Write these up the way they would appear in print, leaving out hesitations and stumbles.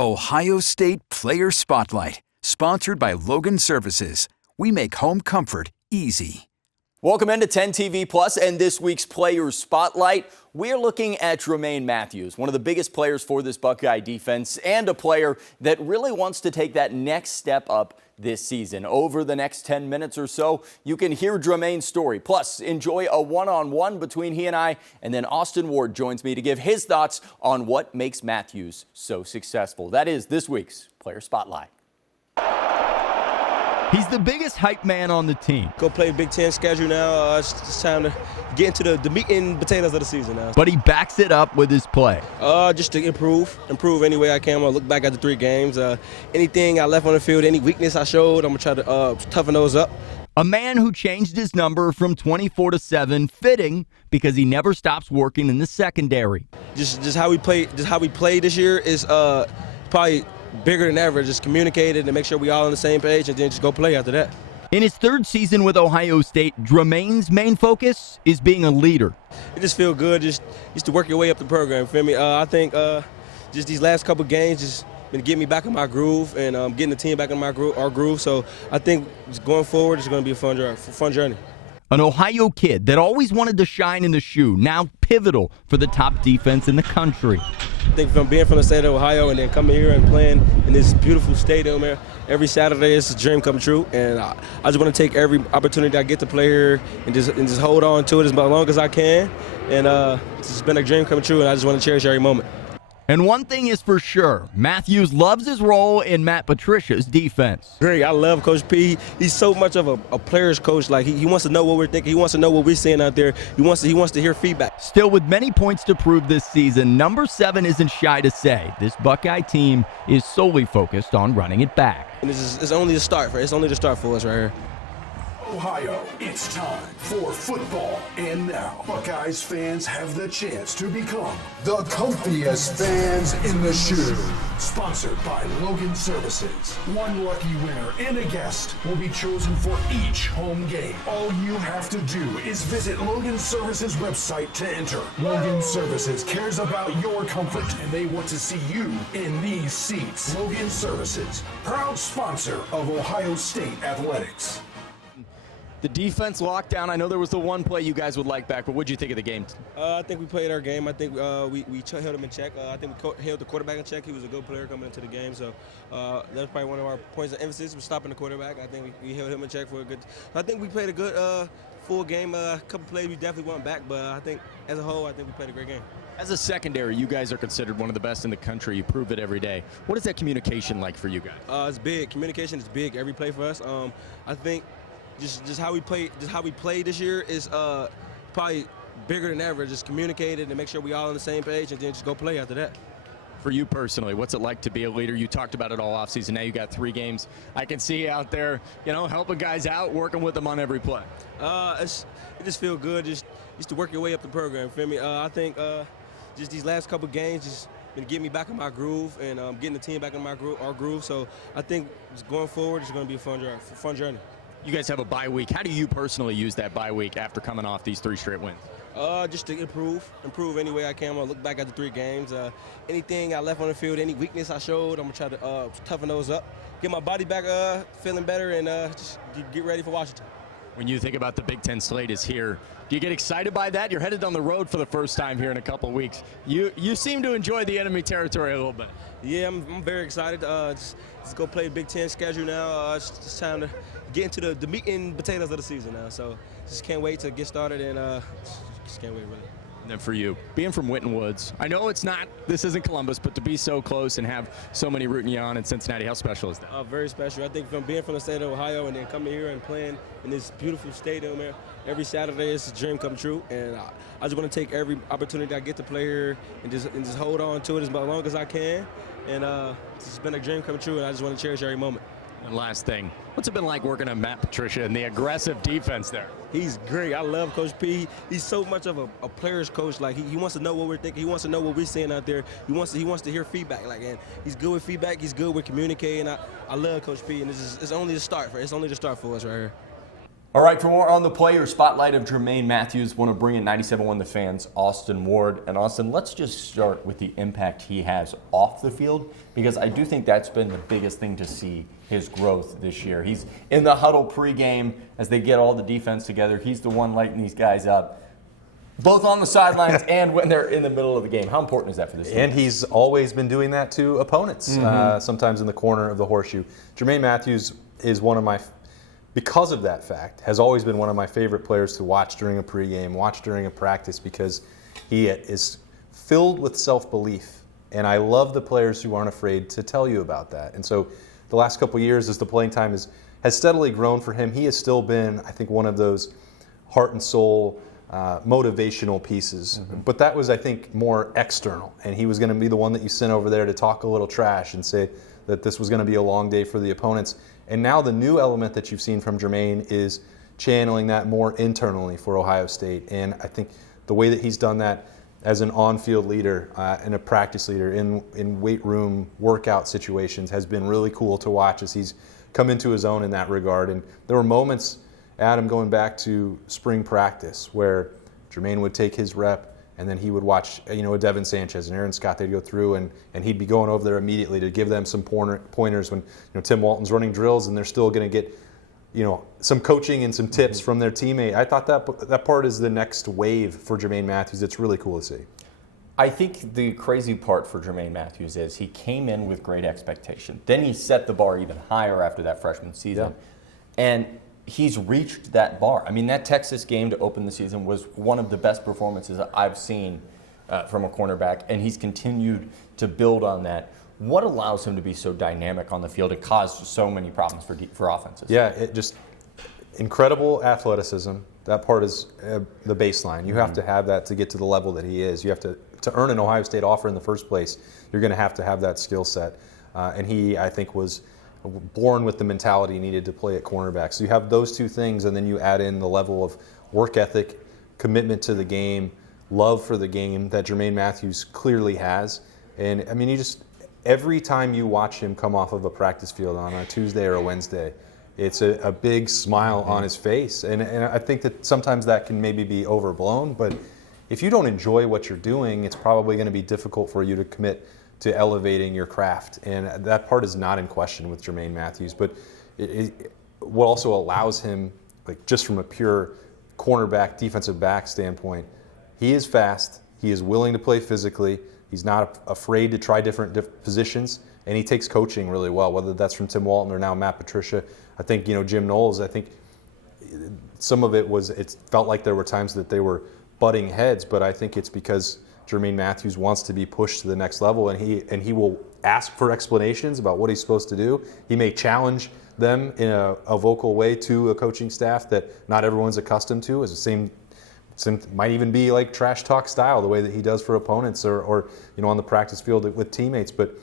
Ohio State Player Spotlight, sponsored by Logan Services. We make home comfort easy. Welcome into 10 TV Plus and this week's Player Spotlight. We're looking at Jermaine Mathews, one of the biggest players for this Buckeye defense and a player that really wants to take that next step up this season. Over the next 10 minutes or so, you can hear Jermaine's story. Plus, enjoy a one-on-one between he and I, and then Austin Ward joins me to give his thoughts on what makes Mathews so successful. That is this week's Player Spotlight. He's the biggest hype man on the team. Go play Big Ten schedule now. It's time to get into the meat and potatoes of the season now. But he backs it up with his play. Just to improve any way I can. I'm going to look back at the 3 games. Anything I left on the field, any weakness I showed, I'm going to try to toughen those up. A man who changed his number from 24 to 7, fitting because he never stops working in the secondary. Just how we play this year is probably bigger than ever. Just communicated and make sure we all on the same page, and then just go play after that. In his 3rd season with Ohio State, Jermaine's main focus is being a leader. It just feels good just to work your way up the program. Feel me? I think just these last couple games just been getting me back in my groove and getting the team back in our groove. So I think going forward it's going to be a fun journey. An Ohio kid that always wanted to shine in the shoe, now pivotal for the top defense in the country. I think from being from the state of Ohio and then coming here and playing in this beautiful stadium here every Saturday, it's a dream come true. And I just want to take every opportunity I get to play here and just hold on to it as long as I can. And it's been a dream come true, and I just want to cherish every moment. And one thing is for sure, Mathews loves his role in Matt Patricia's defense. Great, I love Coach P. He's so much of a player's coach. Like he wants to know what we're thinking. He wants to know what we're seeing out there. He wants to hear feedback. Still, with many points to prove this season, number 7 isn't shy to say this Buckeye team is solely focused on running it back. And it's only the start. It's only the start for us right here. Ohio, it's time for football. And now, Buckeyes fans have the chance to become the comfiest fans in the shoe. Sponsored by Logan Services. One lucky winner and a guest will be chosen for each home game. All you have to do is visit Logan Services website to enter. Logan Services cares about your comfort, and they want to see you in these seats. Logan Services, proud sponsor of Ohio State Athletics. The defense lockdown, I know there was the one play you guys would like back, but what did you think of the game? I think we played our game. I think we held him in check. I think we held the quarterback in check. He was a good player coming into the game, so that's probably one of our points of emphasis was stopping the quarterback. I think we held him in check for a good – I think we played a good full game. A couple plays we definitely went back, but I think as a whole, I think we played a great game. As a secondary, you guys are considered one of the best in the country. You prove it every day. What is that communication like for you guys? It's big. Communication is big every play for us. I think – Just how we play this year is probably bigger than ever. Just communicated and make sure we all on the same page, and then just go play after that. For you personally, what's it like to be a leader? You talked about it all offseason. Now you got 3 games. I can see you out there, helping guys out, working with them on every play. It just feels good just to work your way up the program. Feel me? I think just these last couple games just been getting me back in my groove and getting the team back in our groove. So I think going forward it's going to be a fun journey. You guys have a bye week. How do you personally use that bye week after coming off these 3 straight wins? Just to improve any way I can. I'm going to look back at the 3 games. Anything I left on the field, any weakness I showed, I'm going to try to toughen those up, get my body back feeling better, and just get ready for Washington. When you think about the Big Ten slate is here, do you get excited by that? You're headed on the road for the first time here in a couple of weeks. You seem to enjoy the enemy territory a little bit. Yeah, I'm very excited. Just go play Big Ten schedule now. It's time to get into the meat and potatoes of the season now. So just can't wait to get started, and just can't wait really. And then for you, being from Winton Woods, I know this isn't Columbus, but to be so close and have so many rooting you on in Cincinnati, how special is that? Very special. I think from being from the state of Ohio and then coming here and playing in this beautiful stadium here every Saturday, it's a dream come true. And I just want to take every opportunity I get to play here and just hold on to it as long as I can. And it's been a dream come true, and I just want to cherish every moment. And last thing, what's it been like working on Matt Patricia and the aggressive defense there? He's great. I love Coach P. He's so much of a player's coach. Like he wants to know what we're thinking. He wants to know what we're seeing out there. He wants to hear feedback. And he's good with feedback. He's good with communicating. I love Coach P. And it's only the start. It's only the start for us right here. All right, for more on the player spotlight of Jermaine Mathews, want to bring in 97.1 The Fans, Austin Ward. And Austin, let's just start with the impact he has off the field, because I do think that's been the biggest thing to see his growth this year. He's in the huddle pregame as they get all the defense together. He's the one lighting these guys up, both on the sidelines and when they're in the middle of the game. How important is that for this team? And he's always been doing that to opponents, sometimes in the corner of the horseshoe. Jermaine Mathews is because of that fact, has always been one of my favorite players to watch during a pregame, watch during a practice, because he is filled with self-belief. And I love the players who aren't afraid to tell you about that. And so the last couple of years, as the playing time has steadily grown for him, he has still been, I think, one of those heart and soul motivational pieces. But that was, I think, more external. And he was going to be the one that you sent over there to talk a little trash and say that this was going to be a long day for the opponents. And now the new element that you've seen from Jermaine is channeling that more internally for Ohio State. And I think the way that he's done that as an on-field leader and a practice leader in weight room workout situations has been really cool to watch as he's come into his own in that regard. And there were moments, Adam, going back to spring practice, where Jermaine would take his rep and then he would watch, a Devin Sanchez and Aaron Scott. They'd go through and he'd be going over there immediately to give them some pointers when Tim Walton's running drills and they're still going to get some coaching and some tips from their teammate. I thought that part is the next wave for Jermaine Mathews. It's really cool to see. I think the crazy part for Jermaine Mathews is he came in with great expectation. Then he set the bar even higher after that freshman season. Yeah. And he's reached that bar. I mean, that Texas game to open the season was one of the best performances I've seen from a cornerback, and he's continued to build on that. What allows him to be so dynamic on the field and cause so many problems for offenses? Yeah, it just incredible athleticism. That part is the baseline. You have to have that to get to the level that he is. You have to earn an Ohio State offer in the first place. You're going to have that skill set. And he, I think, was born with the mentality needed to play at cornerback. So you have those two things, and then you add in the level of work ethic, commitment to the game, love for the game that Jermaine Mathews clearly has. And I mean, every time you watch him come off of a practice field on a Tuesday or a Wednesday, it's a big smile on his face. And I think that sometimes that can maybe be overblown, but if you don't enjoy what you're doing, it's probably going to be difficult for you to commit to elevating your craft. And that part is not in question with Jermaine Mathews. But what also allows him, like just from a pure cornerback, defensive back standpoint, he is fast. He is willing to play physically. He's not afraid to try different positions. And he takes coaching really well, whether that's from Tim Walton or now Matt Patricia. I think, Jim Knowles, I think some of it felt like there were times that they were butting heads, but I think it's because Jermaine Mathews wants to be pushed to the next level, and he will ask for explanations about what he's supposed to do. He may challenge them in a vocal way to a coaching staff that not everyone's accustomed to. It's the same might even be like trash talk style, the way that he does for opponents or on the practice field with teammates. But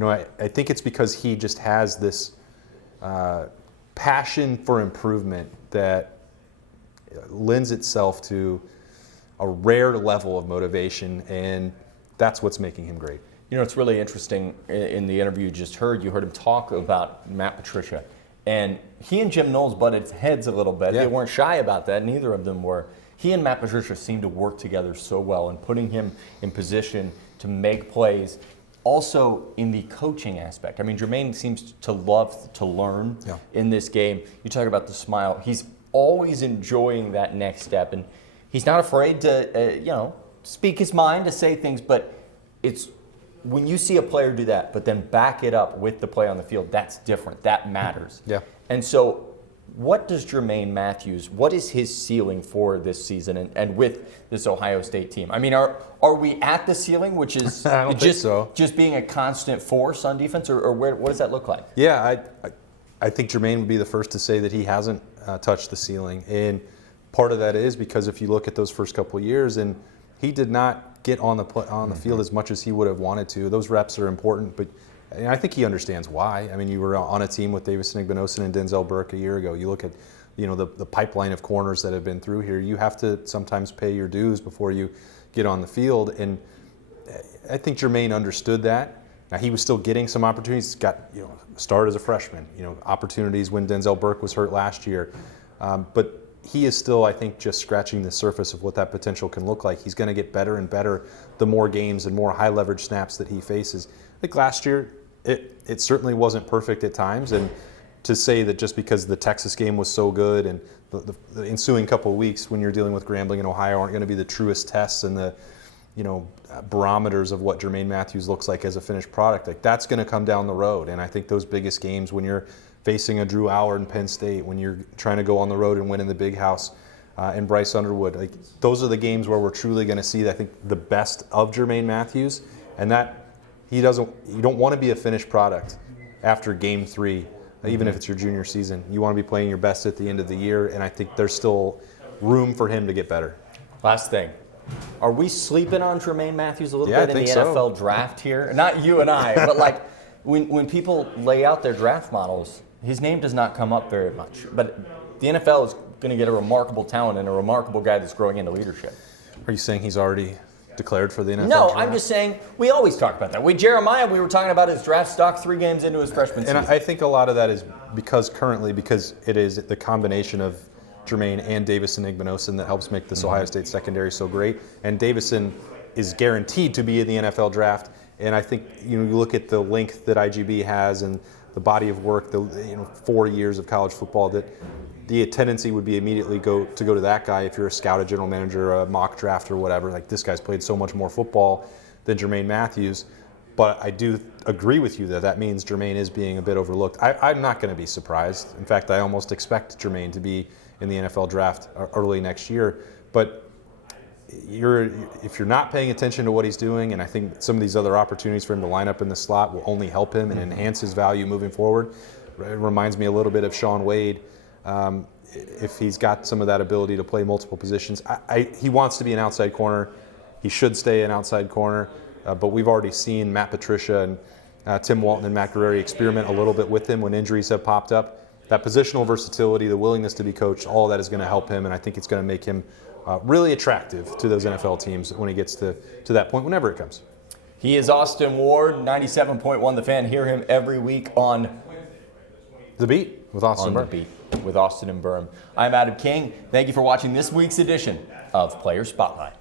I think it's because he just has this passion for improvement that lends itself to a rare level of motivation, and that's what's making him great. It's really interesting in the interview you just heard. You heard him talk about Matt Patricia, and he and Jim Knowles butted heads a little bit. Yeah. They weren't shy about that. Neither of them were. He and Matt Patricia seemed to work together so well and putting him in position to make plays. Also in the coaching aspect. I mean, Jermaine seems to love to learn in this game. You talk about the smile. He's always enjoying that next step, and he's not afraid to, speak his mind, to say things, but it's when you see a player do that, but then back it up with the play on the field, that's different. That matters. Yeah. And so what does Jermaine Mathews, what is his ceiling for this season and with this Ohio State team? I mean, are we at the ceiling, which is I don't think so. Just being a constant force on defense, or what does that look like? Yeah, I think Jermaine would be the first to say that he hasn't touched the ceiling. And part of that is because if you look at those first couple of years, and he did not get on the field as much as he would have wanted to. Those reps are important, but I think he understands why. I mean, you were on a team with Davis Igbinosun and Denzel Burke a year ago. You look at the pipeline of corners that have been through here. You have to sometimes pay your dues before you get on the field, and I think Jermaine understood that. Now, he was still getting some opportunities. Got start as a freshman. Opportunities when Denzel Burke was hurt last year. But he is still, I think, just scratching the surface of what that potential can look like. He's going to get better and better the more games and more high leverage snaps that he faces. I think last year it certainly wasn't perfect at times, and to say that just because the Texas game was so good and the ensuing couple of weeks when you're dealing with Grambling and Ohio aren't going to be the truest tests and the barometers of what Jermaine Mathews looks like as a finished product, like that's going to come down the road. And I think those biggest games when you're facing a Drew Aller in Penn State, when you're trying to go on the road and win in the Big House and Bryce Underwood, like those are the games where we're truly going to see, I think, the best of Jermaine Mathews. And that you don't want to be a finished product after game 3, even if it's your junior season. You want to be playing your best at the end of the year, and I think there's still room for him to get better. Last thing. Are we sleeping on Jermaine Mathews a little bit in the NFL draft here? Not you and I, but like when people lay out their draft models, his name does not come up very much. But the NFL is going to get a remarkable talent and a remarkable guy that's growing into leadership. Are you saying he's already declared for the NFL No, draft? I'm just saying we always talk about that. With Jeremiah, we were talking about his draft stock 3 games into his freshman season. And I think a lot of that is because it is the combination of Jermaine and Davison Igbinosun that helps make this Ohio State secondary so great. And Davison is guaranteed to be in the NFL draft. And I think you look at the length that IGB has and the body of work, the 4 years of college football, that the tendency would be immediately go to that guy if you're a scout, a general manager, a mock draft or whatever. Like, this guy's played so much more football than Jermaine Mathews. But I do agree with you that means Jermaine is being a bit overlooked. I'm not going to be surprised. In fact, I almost expect Jermaine to be in the NFL draft early next year. But if you're not paying attention to what he's doing, and I think some of these other opportunities for him to line up in the slot will only help him and enhance his value moving forward. It reminds me a little bit of Shaun Wade. If he's got some of that ability to play multiple positions, he wants to be an outside corner. He should stay an outside corner. But we've already seen Matt Patricia and Tim Walton and Matt Guerreri experiment a little bit with him when injuries have popped up. That positional versatility, the willingness to be coached, all of that is going to help him, and I think it's going to make him really attractive to those NFL teams when he gets to that point, whenever it comes. He is Austin Ward, 97.1 The Fan. Hear him every week on The Beat with Austin and Berm. The Beat with Austin and Berm. I'm Adam King. Thank you for watching this week's edition of Player Spotlight.